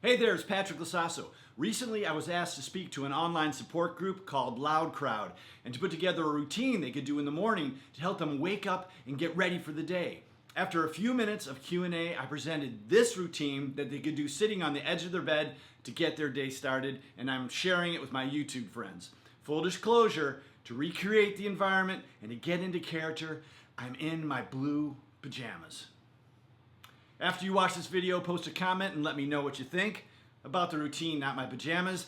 Hey there, it's Patrick LoSasso. Recently, I was asked to speak to an online support group called Loud Crowd and to put together a routine they could do in the morning to help them wake up and get ready for the day. After a few minutes of Q&A, I presented this routine that they could do sitting on the edge of their bed to get their day started, and I'm sharing it with my YouTube friends. Full disclosure, to recreate the environment and to get into character, I'm in my blue pajamas. After you watch this video, post a comment and let me know what you think about the routine, not my pajamas.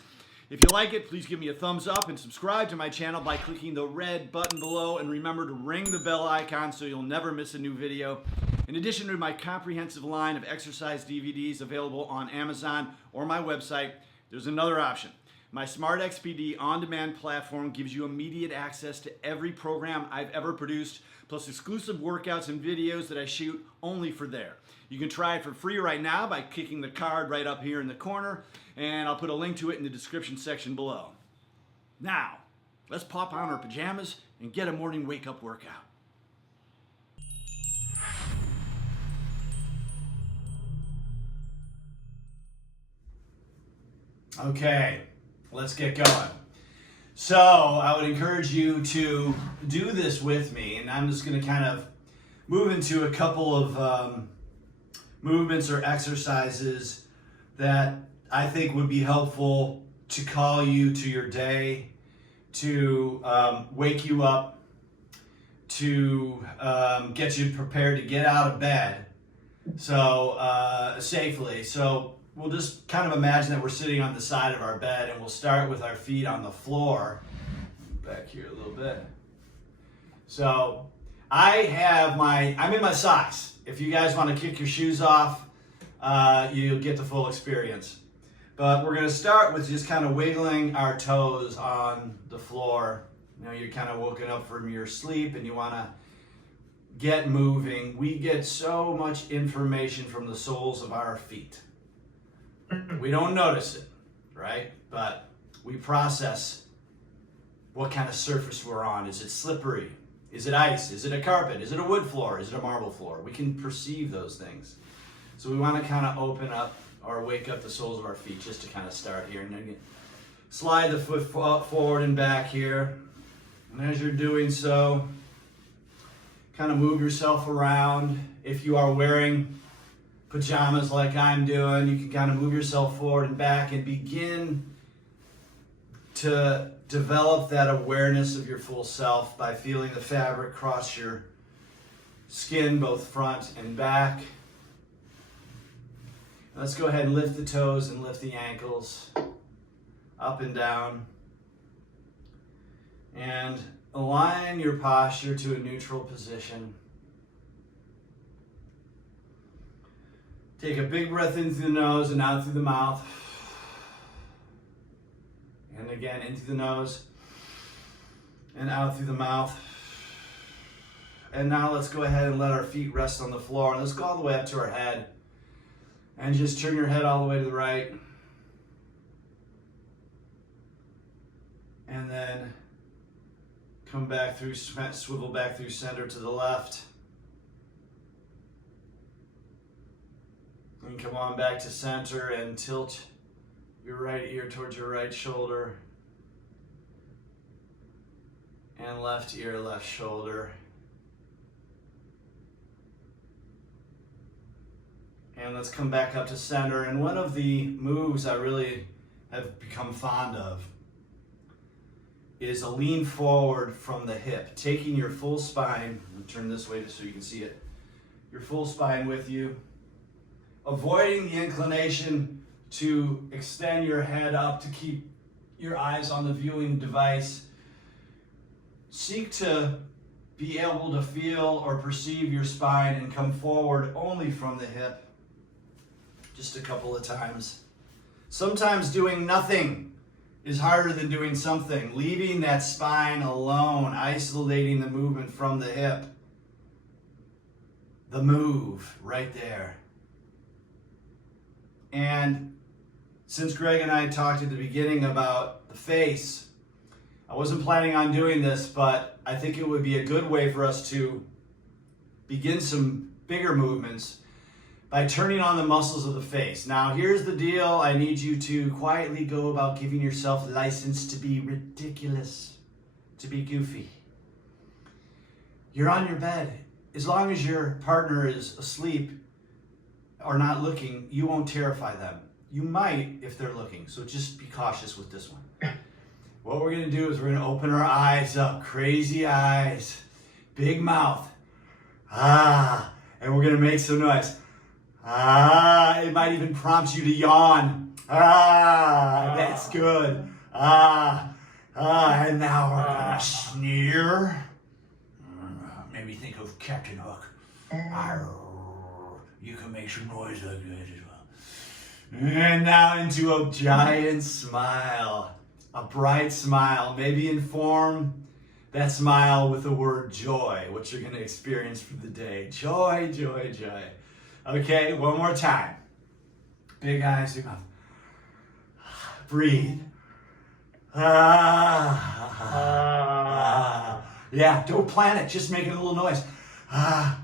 If you like it, please give me a thumbs up and subscribe to my channel by clicking the red button below, and remember to ring the bell icon so you'll never miss a new video. In addition to my comprehensive line of exercise DVDs available on Amazon or my website, there's another option. My SmartXPD OnDemand platform gives you immediate access to every program I've ever produced, plus exclusive workouts and videos that I shoot only for there. You can try it for free right now by clicking the card right up here in the corner, and I'll put a link to it in the description section below. Now, let's pop on our pajamas and get a morning wake-up workout. Okay, let's get going. So I would encourage you to do this with me, and I'm just going to kind of move into a couple of movements or exercises that I think would be helpful to call you to your day, to wake you up, to get you prepared to get out of bed safely. So we'll just kind of imagine that we're sitting on the side of our bed, and we'll start with our feet on the floor. Back here a little bit. So I'm in my socks. If you guys want to kick your shoes off, you'll get the full experience. But we're going to start with just kind of wiggling our toes on the floor. You know, you're kind of woken up from your sleep and you want to get moving. We get so much information from the soles of our feet. We don't notice it, right? But we process what kind of surface we're on. Is it slippery? Is it ice? Is it a carpet? Is it a wood floor? Is it a marble floor? We can perceive those things. So we want to kind of open up or wake up the soles of our feet just to kind of start here. And then slide the foot forward and back here. And as you're doing so, kind of move yourself around. If you are wearing pajamas like I'm doing, you can kind of move yourself forward and back and begin to develop that awareness of your full self by feeling the fabric cross your skin, both front and back. Let's go ahead and lift the toes and lift the ankles up and down. And align your posture to a neutral position. Take a big breath in through the nose and out through the mouth. And again, in through the nose and out through the mouth. And now let's go ahead and let our feet rest on the floor. Let's go all the way up to our head. And just turn your head all the way to the right. And then come back through, swivel back through center to the left. And come on back to center and tilt your right ear towards your right shoulder. And left ear, left shoulder. And let's come back up to center. And one of the moves I really have become fond of is a lean forward from the hip, taking your full spine, and turn this way just so you can see it, your full spine with you, avoiding the inclination to extend your head up to keep your eyes on the viewing device. Seek to be able to feel or perceive your spine and come forward only from the hip. Just a couple of times. Sometimes doing nothing is harder than doing something. Leaving that spine alone, isolating the movement from the hip. The move right there. And since Greg and I talked at the beginning about the face, I wasn't planning on doing this, but I think it would be a good way for us to begin some bigger movements by turning on the muscles of the face. Now, here's the deal. I need you to quietly go about giving yourself license to be ridiculous, to be goofy. You're on your bed. As long as your partner is asleep or not looking, you won't terrify them. You might if they're looking, so just be cautious with this one. What we're gonna do is we're gonna open our eyes up, crazy eyes, big mouth. And we're gonna make some noise. It might even prompt you to yawn. That's good. And now we're gonna sneer. Maybe think of Captain Hook. You can make some noise like that as well. And now into a giant smile. A bright smile. Maybe inform that smile with the word joy, what you're gonna experience for the day. Joy, joy, joy. Okay, one more time. Big eyes, big mouth. Breathe. Yeah, don't plan it, just make a little noise. And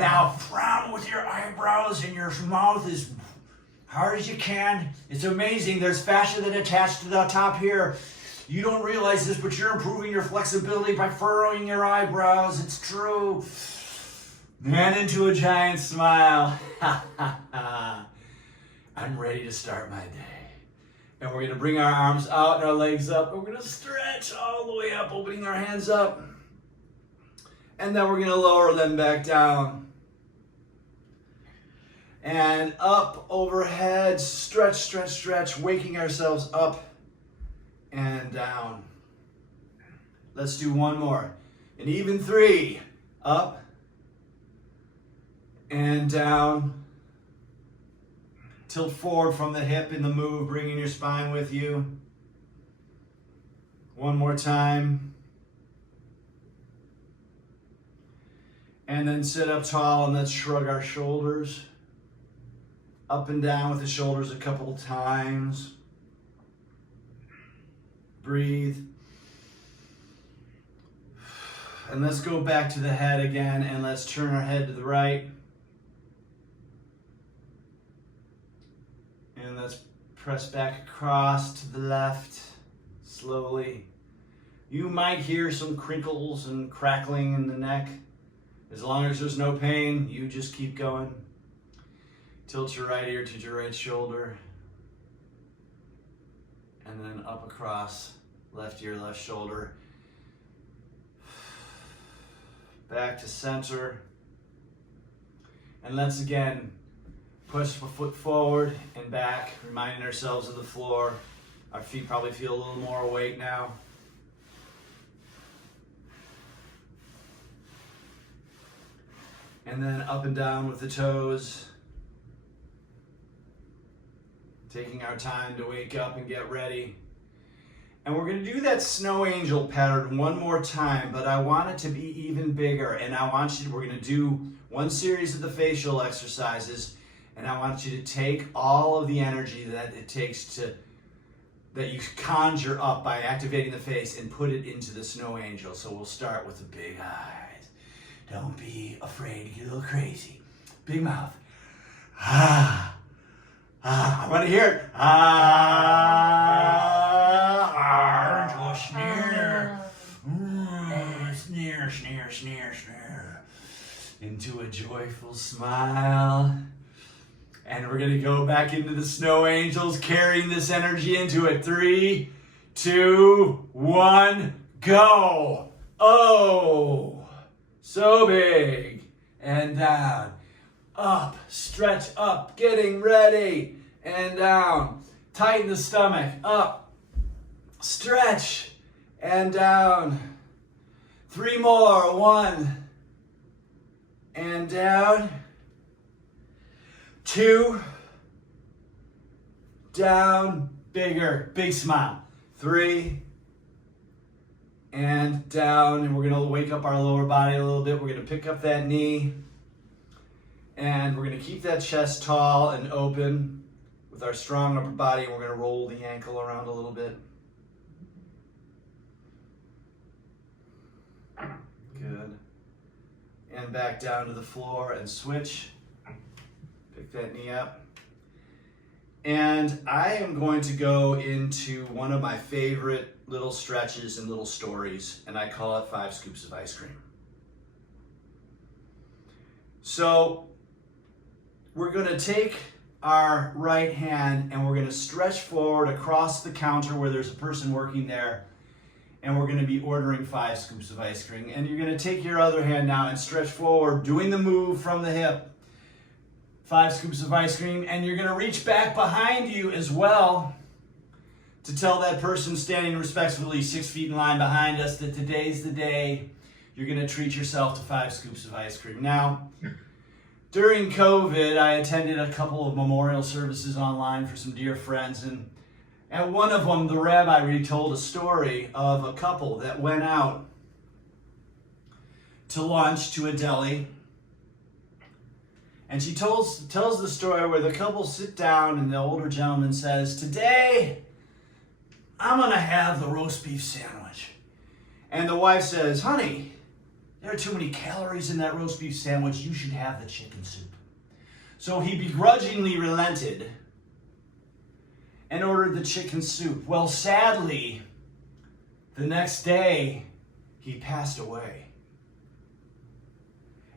now frown with your eyebrows and your mouth as hard as you can. It's amazing, there's fascia that attached to the top here. You don't realize this, but you're improving your flexibility by furrowing your eyebrows. It's true. And into a giant smile. I'm ready to start my day. And we're gonna bring our arms out and our legs up. And we're gonna stretch all the way up, opening our hands up. And then we're gonna lower them back down. And up overhead, stretch, stretch, stretch, waking ourselves up and down. Let's do one more. And even 3, up and down. Tilt forward from the hip in the move, bringing your spine with you. One more time. And then sit up tall and let's shrug our shoulders. Up and down with the shoulders a couple times. Breathe. And let's go back to the head again and let's turn our head to the right. And let's press back across to the left, slowly. You might hear some crinkles and crackling in the neck. As long as there's no pain, you just keep going. Tilt your right ear to your right shoulder. And then up across, left ear, left shoulder. Back to center. And let's again push a foot forward and back, reminding ourselves of the floor. Our feet probably feel a little more awake now. And then up and down with the toes. Taking our time to wake up and get ready. And we're going to do that snow angel pattern one more time, but I want it to be even bigger. And we're going to do one series of the facial exercises, and I want you to take all of the energy that it takes that you conjure up by activating the face and put it into the snow angel. So we'll start with the big eyes. Don't be afraid to get a little crazy. Big mouth. I want to hear it. Into a sneer. Sneer, sneer, sneer, sneer. Into a joyful smile. And we're going to go back into the snow angels, carrying this energy into it. 3, 2, 1, go. Oh, so big. And down. Up, stretch up, getting ready, and down. Tighten the stomach, up, stretch, and down. 3 more, 1, and down. 2, down, bigger, big smile. 3, and down, and we're gonna wake up our lower body a little bit. We're gonna pick up that knee. And we're going to keep that chest tall and open with our strong upper body. And we're going to roll the ankle around a little bit. Good. And back down to the floor and switch. Pick that knee up. And I am going to go into one of my favorite little stretches and little stories, and I call it 5 scoops of ice cream. So we're going to take our right hand and we're going to stretch forward across the counter where there's a person working there, and we're going to be ordering 5 scoops of ice cream. And you're going to take your other hand now and stretch forward, doing the move from the hip, 5 scoops of ice cream, and you're going to reach back behind you as well to tell that person standing respectfully 6 feet in line behind us that today's the day you're going to treat yourself to 5 scoops of ice cream. Now, during COVID, I attended a couple of memorial services online for some dear friends, and at one of them, the rabbi retold a story of a couple that went out to lunch to a deli. And she tells the story where the couple sit down and the older gentleman says, "Today, I'm going to have the roast beef sandwich." And the wife says, "Honey, there are too many calories in that roast beef sandwich. You should have the chicken soup." So he begrudgingly relented and ordered the chicken soup. Well, sadly, the next day, he passed away.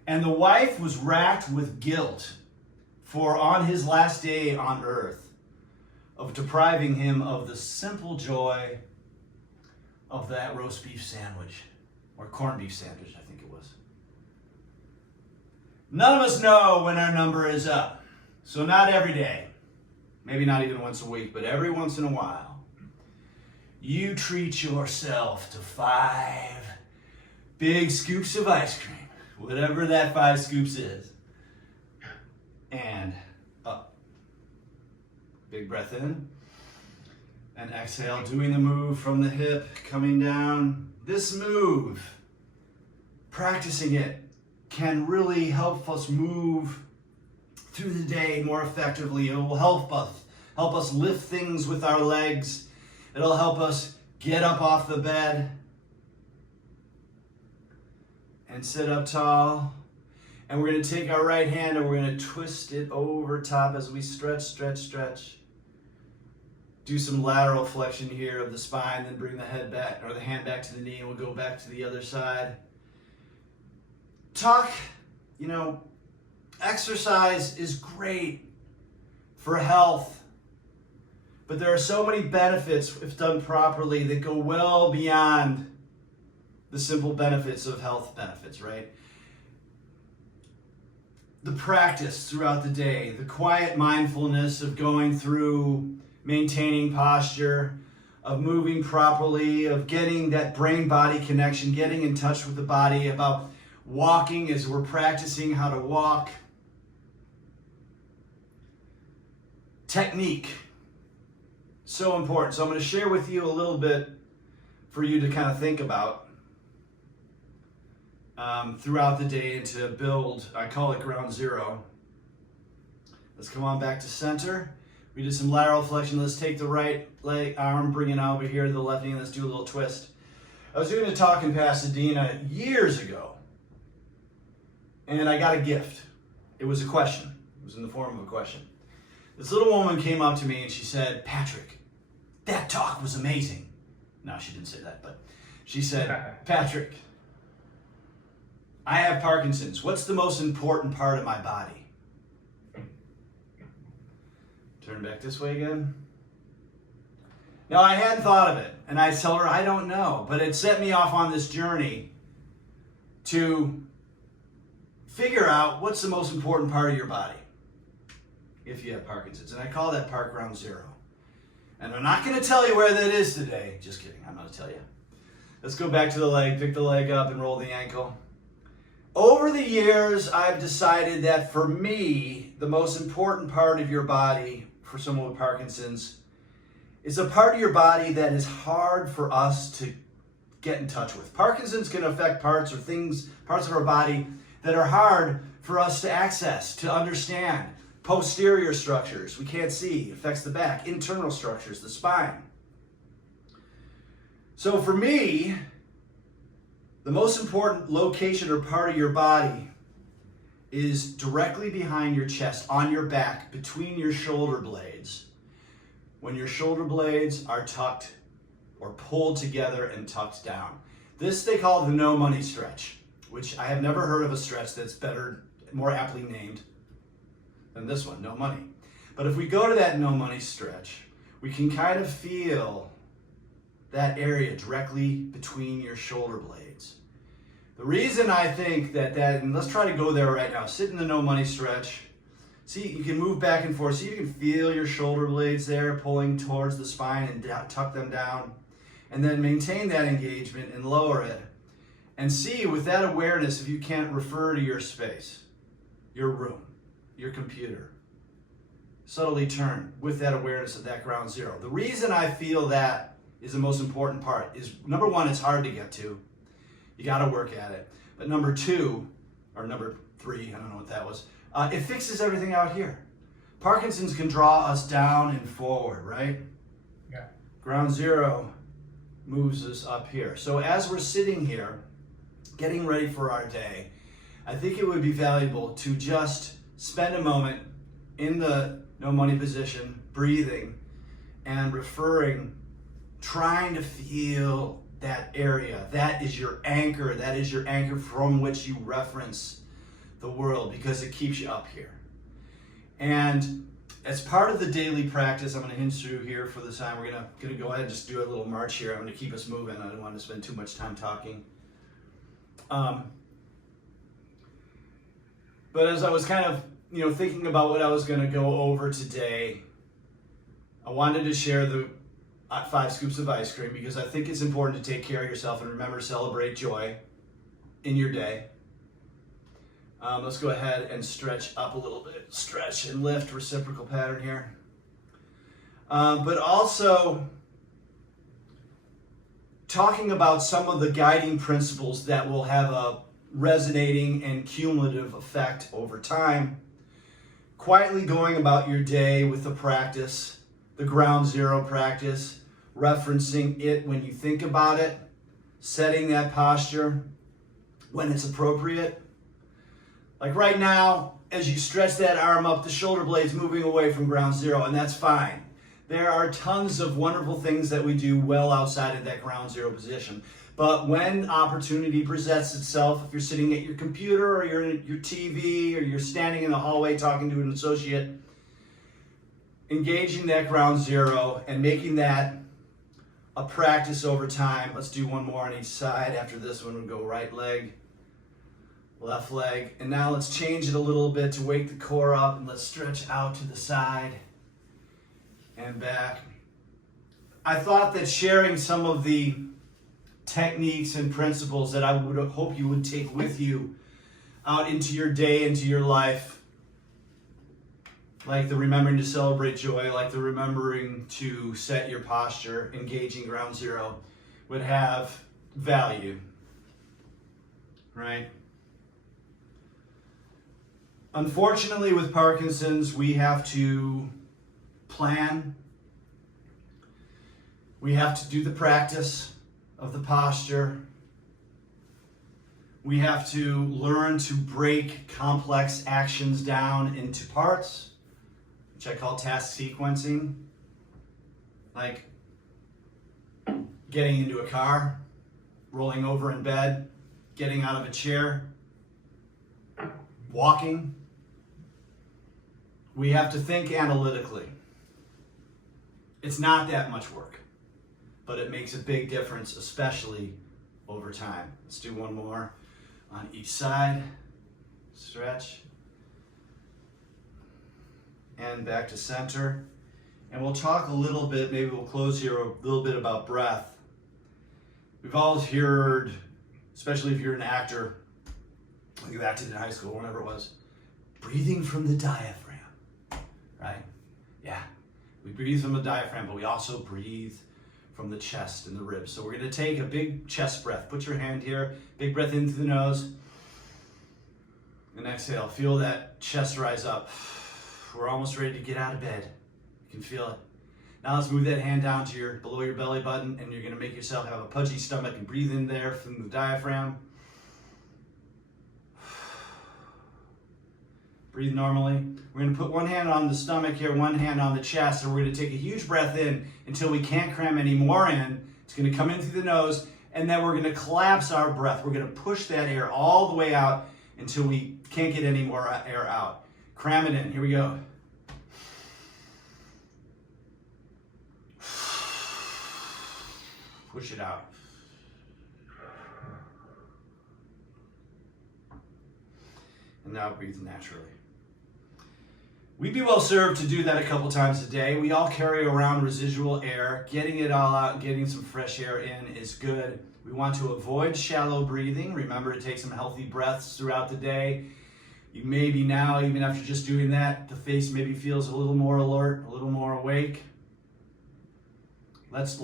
And the wife was racked with guilt for, on his last day on earth, of depriving him of the simple joy of that roast beef sandwich, or corned beef sandwich, I think it was. None of us know when our number is up. So not every day, maybe not even once a week, but every once in a while, you treat yourself to 5 big scoops of ice cream, whatever that 5 scoops is, and up. Big breath in, and exhale, doing the move from the hip, coming down. This move, practicing it, can really help us move through the day more effectively. It will help us lift things with our legs. It'll help us get up off the bed and sit up tall. And we're going to take our right hand and we're going to twist it over top as we stretch, stretch, stretch. Do some lateral flexion here of the spine, then bring the head back, or the hand back to the knee, and we'll go back to the other side. Exercise is great for health, but there are so many benefits, if done properly, that go well beyond the simple benefits of health benefits, right? The practice throughout the day, the quiet mindfulness of going through maintaining posture, of moving properly, of getting that brain-body connection, getting in touch with the body, about walking as we're practicing how to walk. Technique, so important. So I'm going to share with you a little bit for you to kind of think about throughout the day and to build, I call it ground zero. Let's come on back to center. We did some lateral flexion. Let's take the right leg, arm, bring it over here to the left knee. Let's do a little twist. I was doing a talk in Pasadena years ago, and I got a gift. It was a question. It was in the form of a question. This little woman came up to me and she said, "Patrick, that talk was amazing." No, she didn't say that, but she said, "Patrick, I have Parkinson's. What's the most important part of my body?" Turn back this way again. Now, I hadn't thought of it, and I tell her, I don't know, but it set me off on this journey to figure out what's the most important part of your body if you have Parkinson's. And I call that part ground zero. And I'm not going to tell you where that is today. Just kidding, I'm going to tell you. Let's go back to the leg, pick the leg up and roll the ankle. Over the years, I've decided that for me, the most important part of your body for someone with Parkinson's is a part of your body that is hard for us to get in touch with. Parkinson's can affect parts of our body that are hard for us to access, to understand. Posterior structures we can't see, affects the back. Internal structures, the spine. So for me, the most important location or part of your body is directly behind your chest, on your back, between your shoulder blades. When your shoulder blades are tucked or pulled together and tucked down. This they call the no money stretch, which I have never heard of a stretch that's better, more aptly named than this one, no money. But if we go to that no money stretch, we can kind of feel that area directly between your shoulder blades. The reason I think and let's try to go there right now. Sit in the no money stretch. See, you can move back and forth. See, you can feel your shoulder blades there pulling towards the spine and tuck them down. And then maintain that engagement and lower it. And see, with that awareness, if you can't refer to your space, your room, your computer, subtly turn with that awareness of that ground zero. The reason I feel that is the most important part is, number one, it's hard to get to. You got to work at it. But number two, or number three, I don't know what that was, it fixes everything out here. Parkinson's can draw us down and forward, right? Yeah. Ground zero moves us up here. So as we're sitting here, getting ready for our day, I think it would be valuable to just spend a moment in the no money position, breathing and referring, trying to feel that area. That is your anchor. That is your anchor from which you reference the world, because it keeps you up here. And as part of the daily practice, I'm going to hinge through here for this time. We're going to go ahead and just do a little march here. I'm going to keep us moving. I don't want to spend too much time talking. But as I was kind of, thinking about what I was going to go over today, I wanted to share the 5 scoops of ice cream, because I think it's important to take care of yourself and remember to celebrate joy in your day. Let's go ahead and stretch up a little bit. Stretch and lift, reciprocal pattern here. But also talking about some of the guiding principles that will have a resonating and cumulative effect over time. Quietly going about your day with the practice, the ground zero practice, referencing it when you think about it, setting that posture when it's appropriate. Like right now, as you stretch that arm up, the shoulder blade's moving away from ground zero, and that's fine. There are tons of wonderful things that we do well outside of that ground zero position. But when opportunity presents itself, if you're sitting at your computer or you're at your TV or you're standing in the hallway talking to an associate, engaging that ground zero and making that a practice over time. Let's do one more on each side. After this one, we'll go right leg, left leg. And now let's change it a little bit to wake the core up, and let's stretch out to the side and back. I thought that sharing some of the techniques and principles that I would hope you would take with you out into your day, into your life, like the remembering to celebrate joy, like the remembering to set your posture, engaging ground zero, would have value, right? Unfortunately, with Parkinson's, we have to plan. We have to do the practice of the posture. We have to learn to break complex actions down into parts, which I call task sequencing, like getting into a car, rolling over in bed, getting out of a chair, walking. We have to think analytically. It's not that much work, but it makes a big difference, especially over time. Let's do one more on each side. Stretch. And back to center. And we'll talk a little bit, maybe we'll close here, a little bit about breath. We've all heard, especially if you're an actor, when you acted in high school, whenever it was, breathing from the diaphragm, right? Yeah, we breathe from the diaphragm, but we also breathe from the chest and the ribs. So we're gonna take a big chest breath. Put your hand here, big breath in through the nose, and exhale. Feel that chest rise up. We're almost ready to get out of bed. You can feel it. Now let's move that hand down to below your belly button, and you're gonna make yourself have a pudgy stomach and breathe in there from the diaphragm. Breathe normally. We're going to put one hand on the stomach here, one hand on the chest, and we're going to take a huge breath in until we can't cram any more in. It's going to come in through the nose, and then we're going to collapse our breath. We're going to push that air all the way out until we can't get any more air out. Cram it in. Here we go. Push it out. And now breathe naturally. We'd be well served to do that a couple times a day. We all carry around residual air. Getting it all out and getting some fresh air in is good. We want to avoid shallow breathing. Remember to take some healthy breaths throughout the day. You maybe now, even after just doing that, the face maybe feels a little more alert, a little more awake. Let's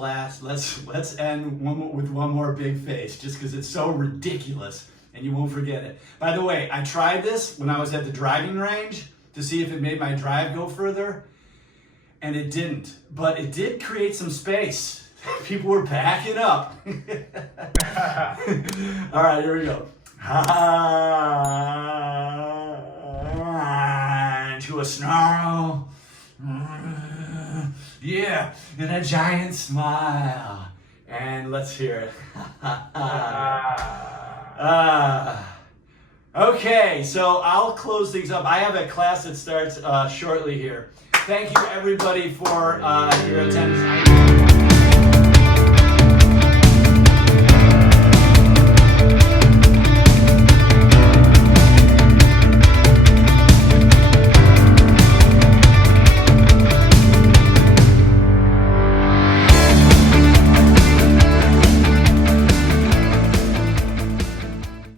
end with one more big face, just because it's so ridiculous and you won't forget it. By the way, I tried this when I was at the driving range to see if it made my drive go further, and it didn't. But it did create some space. People were backing up. All right, here we go. To a snarl. Yeah, and a giant smile. And let's hear it. Okay, so I'll close things up. I have a class that starts shortly here. Thank you, everybody, for your attendance.